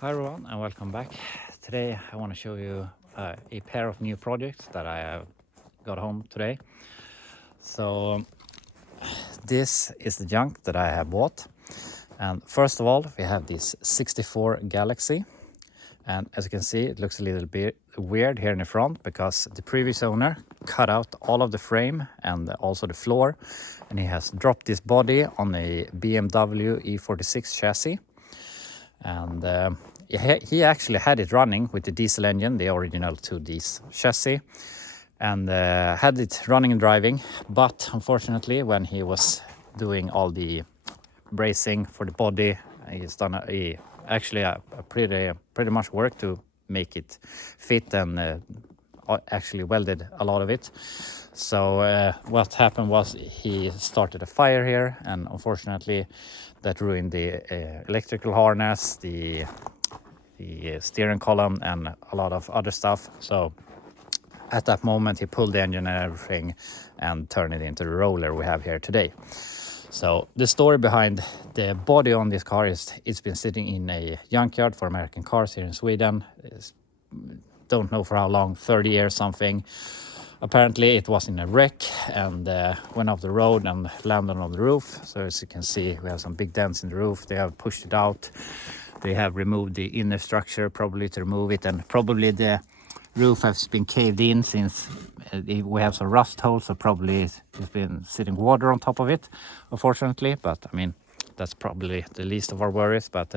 Hi everyone and welcome back. Today I want to show you a pair of new projects that I have got home today. So this is the junk that I have bought, and first of all we have this 64 Galaxie, and as you can see it looks a little bit weird here in the front because the previous owner cut out all of the frame and also the floor, and he has dropped this body on a BMW E46 chassis. And he actually had it running with the diesel engine, the original 2D chassis, and had it running and driving. But unfortunately, when he was doing all the bracing for the body, he's done actually a pretty much work to make it fit, and actually welded a lot of it. So what happened was he started a fire here, and unfortunately that ruined the electrical harness, the steering column, and a lot of other stuff. So at that moment he pulled the engine and everything and turned it into the roller we have here today. So the story behind the body on this car is it's been sitting in a junkyard for American cars here in Sweden. Don't know for how long, 30 years something. Apparently it was in a wreck and went off the road and landed on the roof. So as you can see, we have some big dents in the roof. They have pushed it out. They have removed the inner structure probably to remove it, and probably the roof has been caved in since we have some rust holes, so probably it's been sitting water on top of it, unfortunately. But I mean, that's probably the least of our worries. But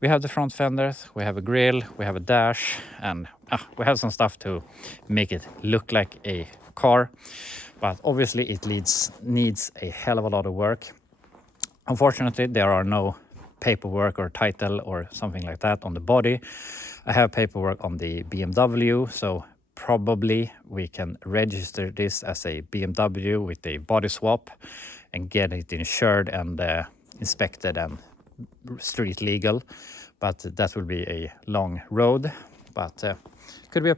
we have the front fenders, we have a grill, we have a dash, and we have some stuff to make it look like a car. But obviously it needs a hell of a lot of work. Unfortunately, there are no paperwork or title or something like that on the body. I have paperwork on the BMW, so probably we can register this as a BMW with a body swap and get it insured and inspected and street legal. But that will be a long road, but could be a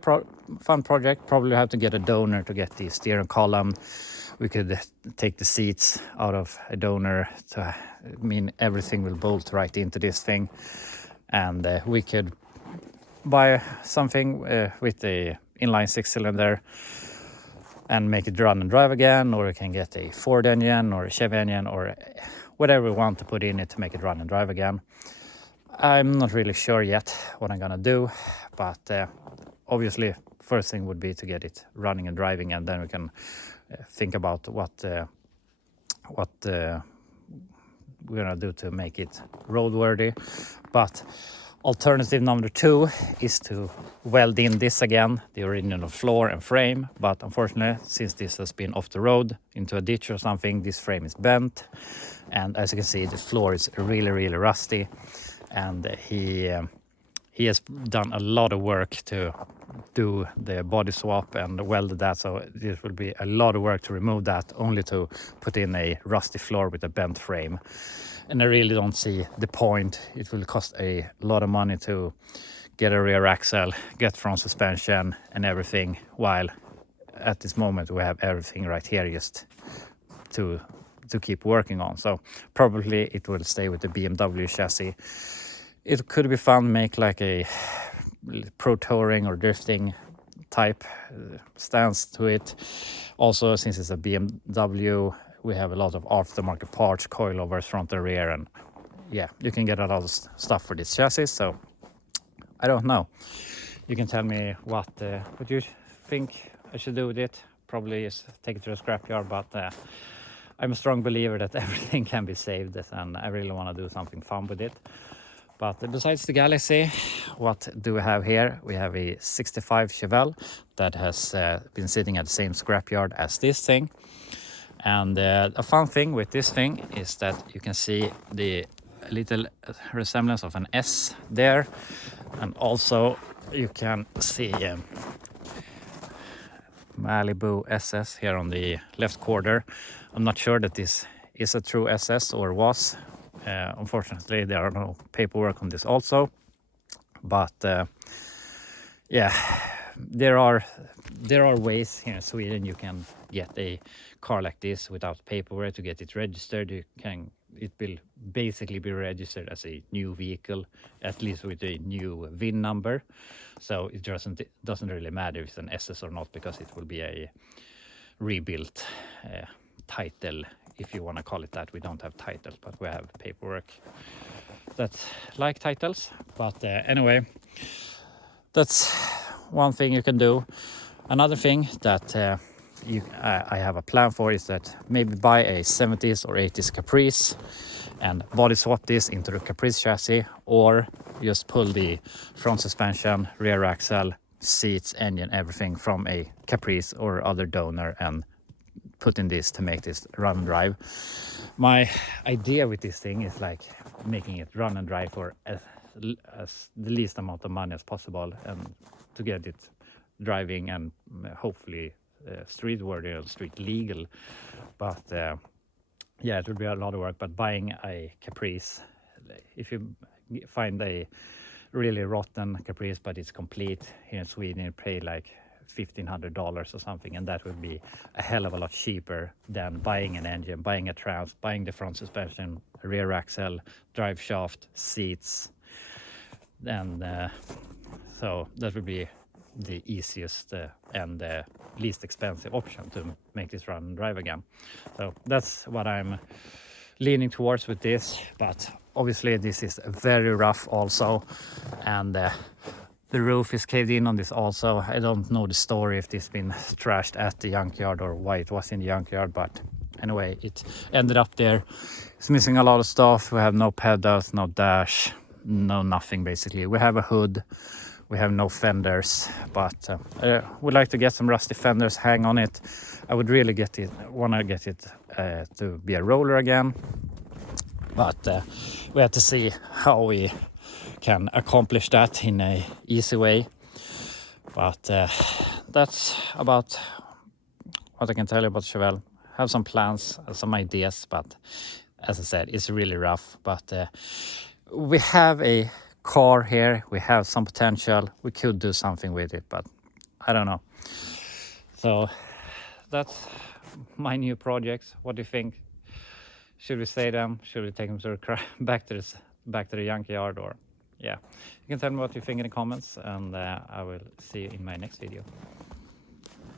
fun project. Probably have to get a donor to get the steering column. We could take the seats out of a donor to mean everything will bolt right into this thing, and we could buy something with a inline 6-cylinder and make it run and drive again, or we can get a Ford engine or a Chevelle engine or whatever we want to put in it to make it run and drive again. I'm not really sure yet what I'm gonna do, but obviously first thing would be to get it running and driving, and then we can think about what we're gonna do to make it roadworthy. But alternative number 2 is to weld in this again, the original floor and frame. But unfortunately, since this has been off the road into a ditch or something, this frame is bent, and as you can see, the floor is really rusty. And he has done a lot of work to do the body swap and weld that, so this will be a lot of work to remove that, only to put in a rusty floor with a bent frame. And I really don't see the point. It will cost a lot of money to get a rear axle, get front suspension and everything, while at this moment we have everything right here just to keep working on. So probably it will stay with the BMW chassis. It could be fun, make like a pro touring or drifting type stance to it. Also, since it's a BMW, we have a lot of aftermarket parts, coilovers front and rear, and yeah, you can get a lot of stuff for this chassis. So I don't know, you can tell me what you think I should do with it. Probably just take it to the scrapyard, but I'm a strong believer that everything can be saved, and I really want to do something fun with it. But besides the Galaxie, what do we have here? We have a 65 Chevelle that has been sitting at the same scrapyard as this thing. And a fun thing with this thing is that you can see the little resemblance of an S there. And also you can see Malibu SS here on the left quarter. I'm not sure that this is a true SS or was. Unfortunately, there are no paperwork on this also. But yeah, there are ways here in Sweden you can get a car like this without paperwork to get it registered. You can it will basically be registered as a new vehicle, at least with a new VIN number. So it doesn't really matter if it's an SS or not, because it will be a rebuilt title, if you want to call it that. We don't have titles, but we have paperwork that's like titles. But anyway, that's one thing you can do. Another thing that I have a plan for is that maybe buy a 70s or 80s Caprice and body swap this into the Caprice chassis, or just pull the front suspension, rear axle, seats, engine, everything from a Caprice or other donor and put in this to make this run and drive. My idea with this thing is like making it run and drive for as the least amount of money as possible, and to get it driving and hopefully street worthy or street legal. But yeah, it would be a lot of work. But buying a Caprice, if you find a really rotten Caprice but it's complete here in Sweden, you pay like $1,500 or something, and that would be a hell of a lot cheaper than buying an engine, buying a trans, buying the front suspension, rear axle, drive shaft, seats. And so that would be the easiest and least expensive option to make this run and drive again. So that's what I'm leaning towards with this. But obviously this is very rough also, and the roof is caved in on this also. I don't know the story, if this been trashed at the junkyard or why it was in the junkyard, but anyway, it ended up there. It's missing a lot of stuff. We have no pedals, no dash, no nothing basically. We have a hood, we have no fenders, but we'd like to get some rusty fenders hang on it. I would really want to get it to be a roller again, but we have to see how we can accomplish that in a easy way. But that's about what I can tell you about Chevelle. Have some plans, some ideas, but as I said, it's really rough. But we have a car here, we have some potential, we could do something with it, but I don't know. So that's my new projects. What do you think? Should we say them? Should we take them to back to the junkyard? Or yeah, you can tell me what you think in the comments, and I will see you in my next video.